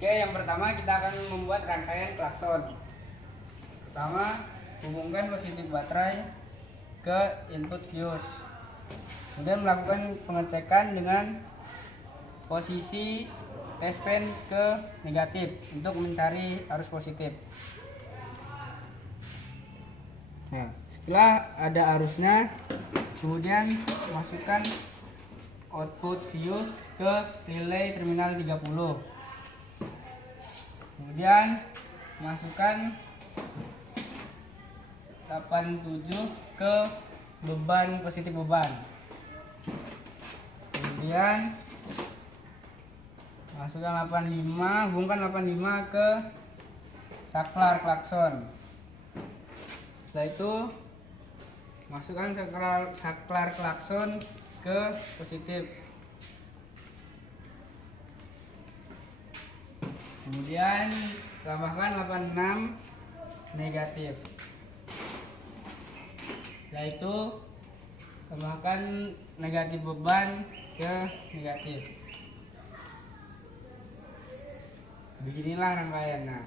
Oke, yang pertama kita akan membuat rangkaian klakson. Pertama, hubungkan positif baterai ke input fuse. Kemudian melakukan pengecekan dengan posisi test pen ke negatif untuk mencari arus positif. Nah, setelah ada arusnya, kemudian masukkan output fuse ke relay terminal 30. Kemudian masukkan 87 ke beban positif beban. Kemudian masukkan 85, hubungkan 85 ke saklar klakson. Setelah itu masukkan saklar klakson ke positif. Kemudian tambahkan 86 negatif. Setelah itu tambahkan negatif beban ke negatif. Beginilah rangkaiannya.